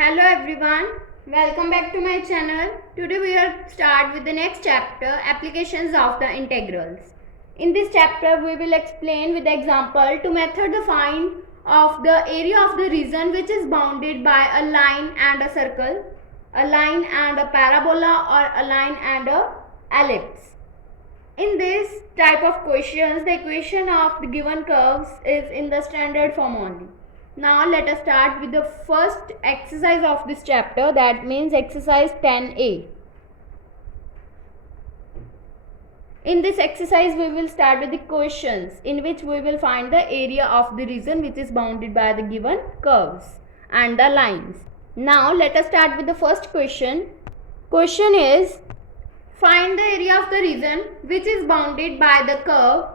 Hello everyone, welcome back to my channel. Today we will start with the next chapter, applications of the integrals. In this chapter we will explain with the example to method the find of the area of the region which is bounded by a line and a circle, a line and a parabola, or a line and a ellipse. In this type of questions, the equation of the given curves is in the standard form only. Now let us start with the first exercise of this chapter, that means exercise 10a. In this exercise we will start with the questions in which we will find the area of the region which is bounded by the given curves and the lines. Now let us start with the first question. Question is, find the area of the region which is bounded by the curve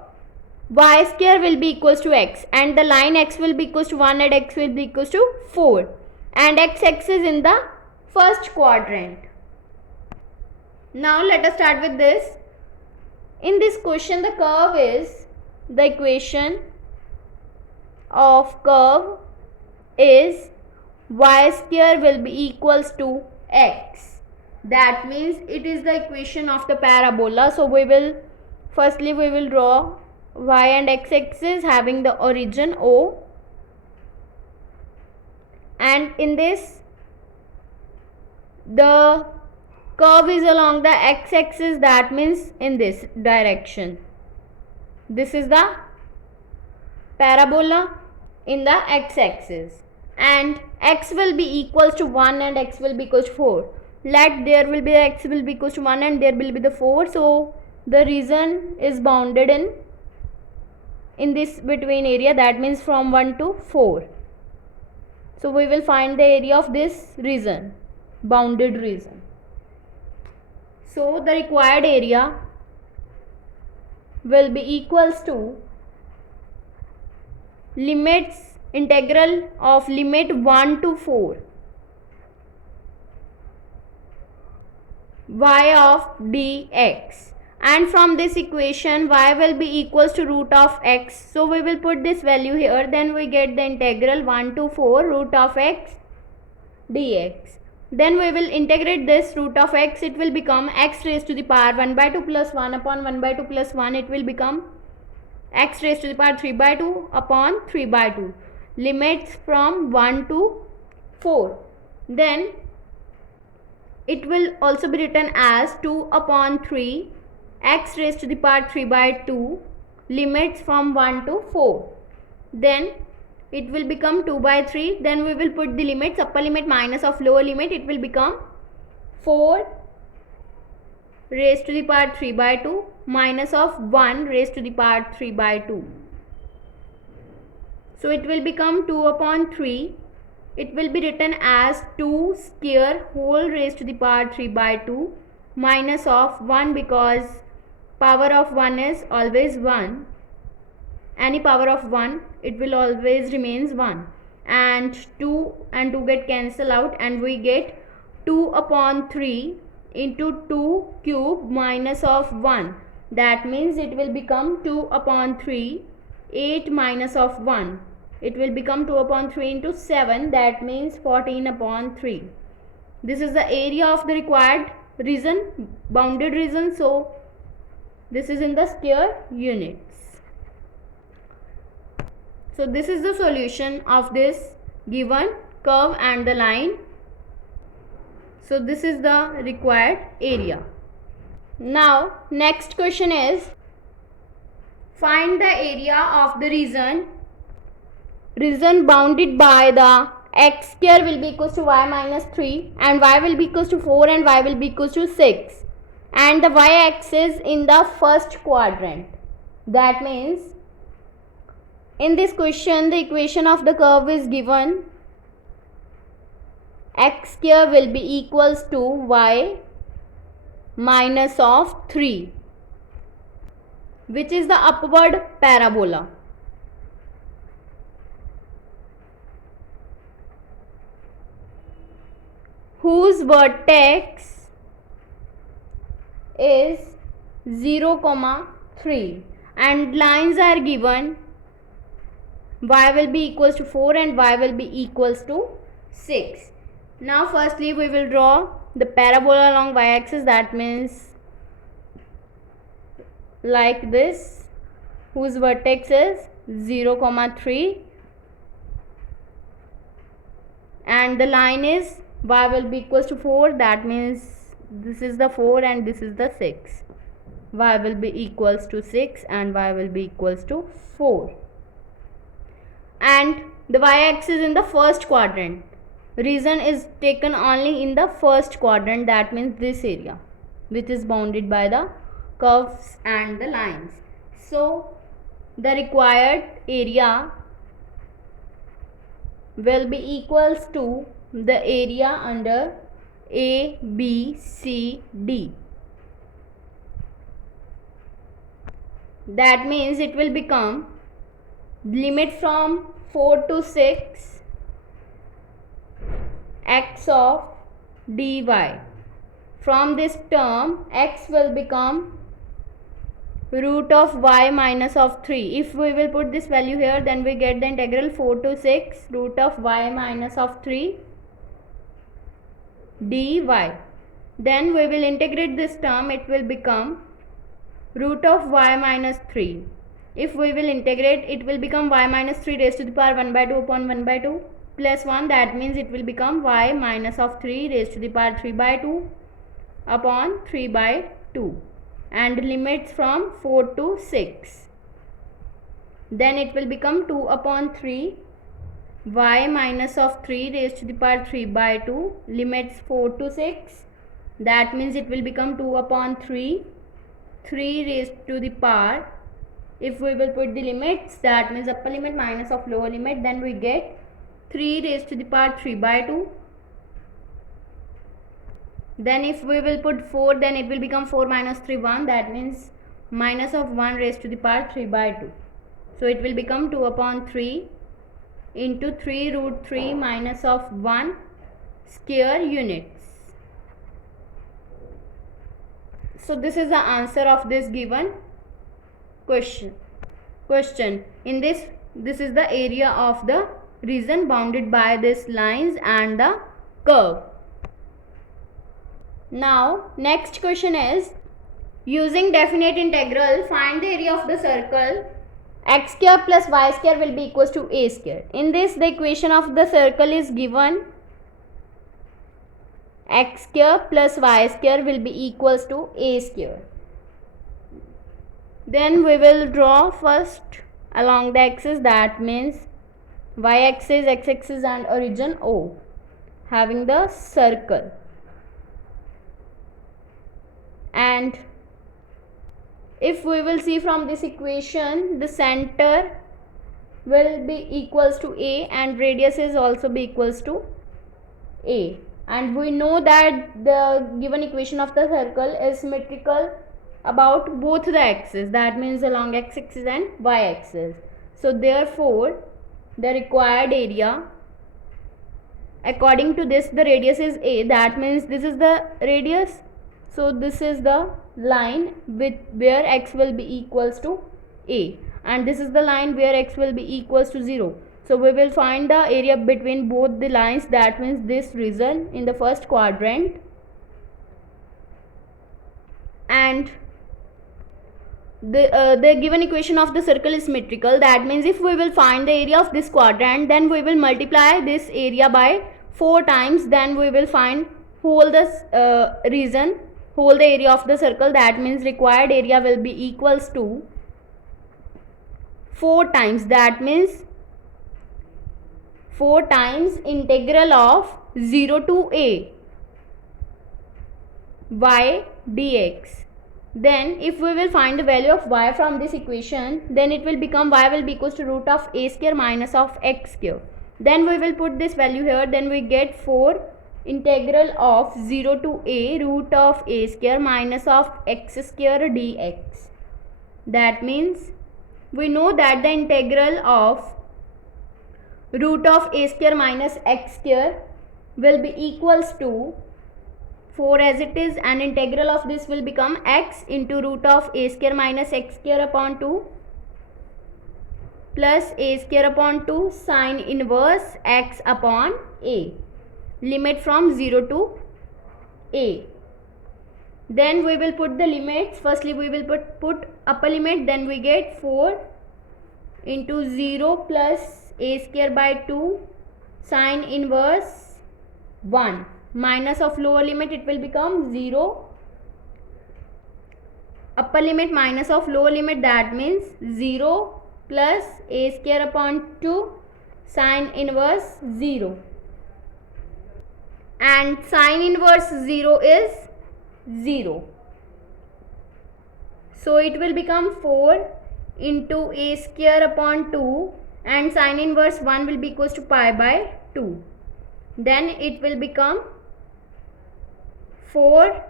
y square will be equals to x, and the line x will be equals to 1 and x will be equals to 4, and x-axis in the first quadrant. Now let us start with this. In this question the curve is, the equation of curve is y square will be equals to x. That means it is the equation of the parabola. So we will draw y and x axis having the origin O, and in this the curve is along the x axis, that means in this direction. This is the parabola in the x axis, and x will be equals to 1 and x will be equals to 4. Let there will be x will be equals to 1 and there will be the 4. So the region is bounded in this between area, that means from 1 to 4. So we will find the area of this region, bounded region. So the required area will be equals to integral of limit 1 to 4 y of dx, and from this equation y will be equals to root of x. So we will put this value here, then we get the integral 1 to 4 root of x dx. Then we will integrate this root of x, it will become x raised to the power 1 by 2 plus 1 upon 1 by 2 plus 1, it will become x raised to the power 3 by 2 upon 3 by 2. Limits from 1 to 4. Then it will also be written as 2 upon 3 x raised to the power 3 by 2, limits from 1 to 4. Then it will become 2 by 3. Then we will put the limits, upper limit minus of lower limit, it will become 4 raised to the power 3 by 2 minus of 1 raised to the power 3 by 2. So it will become 2 upon 3. It will be written as 2 square whole raised to the power 3 by 2 minus of 1, because power of 1 is always 1. Any power of 1, it will always remains 1, and 2 and 2 get cancelled out, and we get 2 upon 3 into 2 cube minus of 1. That means it will become 2 upon 3 8 minus of 1. It will become 2 upon 3 into 7, that means 14 upon 3. This is the area of the required region, bounded region. So this is in the square units. So this is the solution of this given curve and the line. So this is the required area. Now next question is, find the area of the region bounded by the x square will be equals to y minus 3, and y will be equals to 4, and y will be equals to 6, and the y-axis in the first quadrant. That means in this question the equation of the curve is given, x square will be equals to y minus of 3, which is the upward parabola. Whose vertex is 0, 3, and lines are given y will be equals to 4 and y will be equals to 6. Now firstly we will draw the parabola along y-axis, that means like this, whose vertex is 0, 3, and the line is y will be equals to 4, that means this is the 4 and this is the 6. Y will be equals to 6 and y will be equals to 4. And the y-axis in the first quadrant. Region is taken only in the first quadrant, that means this area which is bounded by the curves and the lines. So the required area will be equals to the area under A, B, C, D. That means it will become limit from 4 to 6 x of dy. From this term x will become root of y minus of 3. If we will put this value here, then we get the integral 4 to 6 root of y minus of 3 dy. Then we will integrate this term, it will become root of y minus 3. If we will integrate, it will become y minus 3 raised to the power 1 by 2 upon 1 by 2 plus 1, that means it will become y minus of 3 raised to the power 3 by 2 upon 3 by 2, and limits from 4 to 6. Then it will become 2 upon 3 y minus of 3 raised to the power 3 by 2, limits 4 to 6, that means it will become 2 upon 3 raised to the power, if we will put the limits, that means upper limit minus of lower limit, then we get 3 raised to the power 3 by 2. Then if we will put 4, then it will become 4 minus 3 1, that means minus of 1 raised to the power 3 by 2. So it will become 2 upon 3 into 3 root 3 minus of 1 square units. So this is the answer of this given question. In this is the area of the region bounded by these lines and the curve. Now next question is, using definite integral find the area of the circle x square plus y square will be equals to a square. In this, the equation of the circle is given x square plus y square will be equals to a square. Then we will draw first along the axis, that means y-axis, x-axis and origin O, having the circle. And if we will see from this equation, the center will be equals to A and radius is also be equals to A. And we know that the given equation of the circle is symmetrical about both the axes, that means along x-axis and y-axis. So therefore the required area, according to this, the radius is A, that means this is the radius. So this is the line with where x will be equals to A, and this is the line where x will be equals to 0. So we will find the area between both the lines, that means this region in the first quadrant. And the given equation of the circle is symmetrical, that means if we will find the area of this quadrant, then we will multiply this area by 4 times, then we will find whole the region, whole the area of the circle, that means required area will be equals to 4 times, that means 4 times integral of 0 to a y dx. Then if we will find the value of y from this equation, then it will become y will be equals to root of a square minus of x square. Then we will put this value here, then we get 4 integral of 0 to a root of a square minus of x square dx. That means we know that the integral of root of a square minus x square will be equals to 4 as it is, and integral of this will become x into root of a square minus x square upon 2 plus a square upon 2 sine inverse x upon a. limit from 0 to a. Then we will put the limits. Firstly we will put upper limit, then we get 4 into 0 plus a square by 2 sine inverse 1 minus of lower limit, it will become 0, upper limit minus of lower limit, that means 0 plus a square upon 2 sine inverse 0, and sine inverse 0 is 0. So it will become 4 into a square upon 2 and sine inverse 1 will be equals to pi by 2. Then it will become 4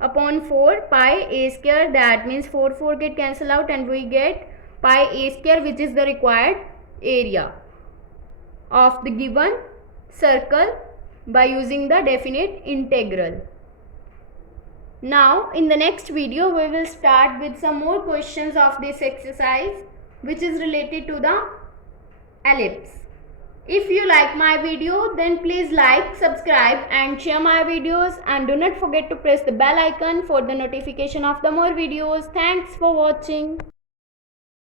upon 4 pi a square, that means 4 get cancelled out and we get pi a square, which is the required area of the given circle by using the definite integral. Now in the next video we will start with some more questions of this exercise which is related to the ellipse. If you like my video, then please like, subscribe and share my videos, and do not forget to press the bell icon for the notification of the more videos. Thanks for watching.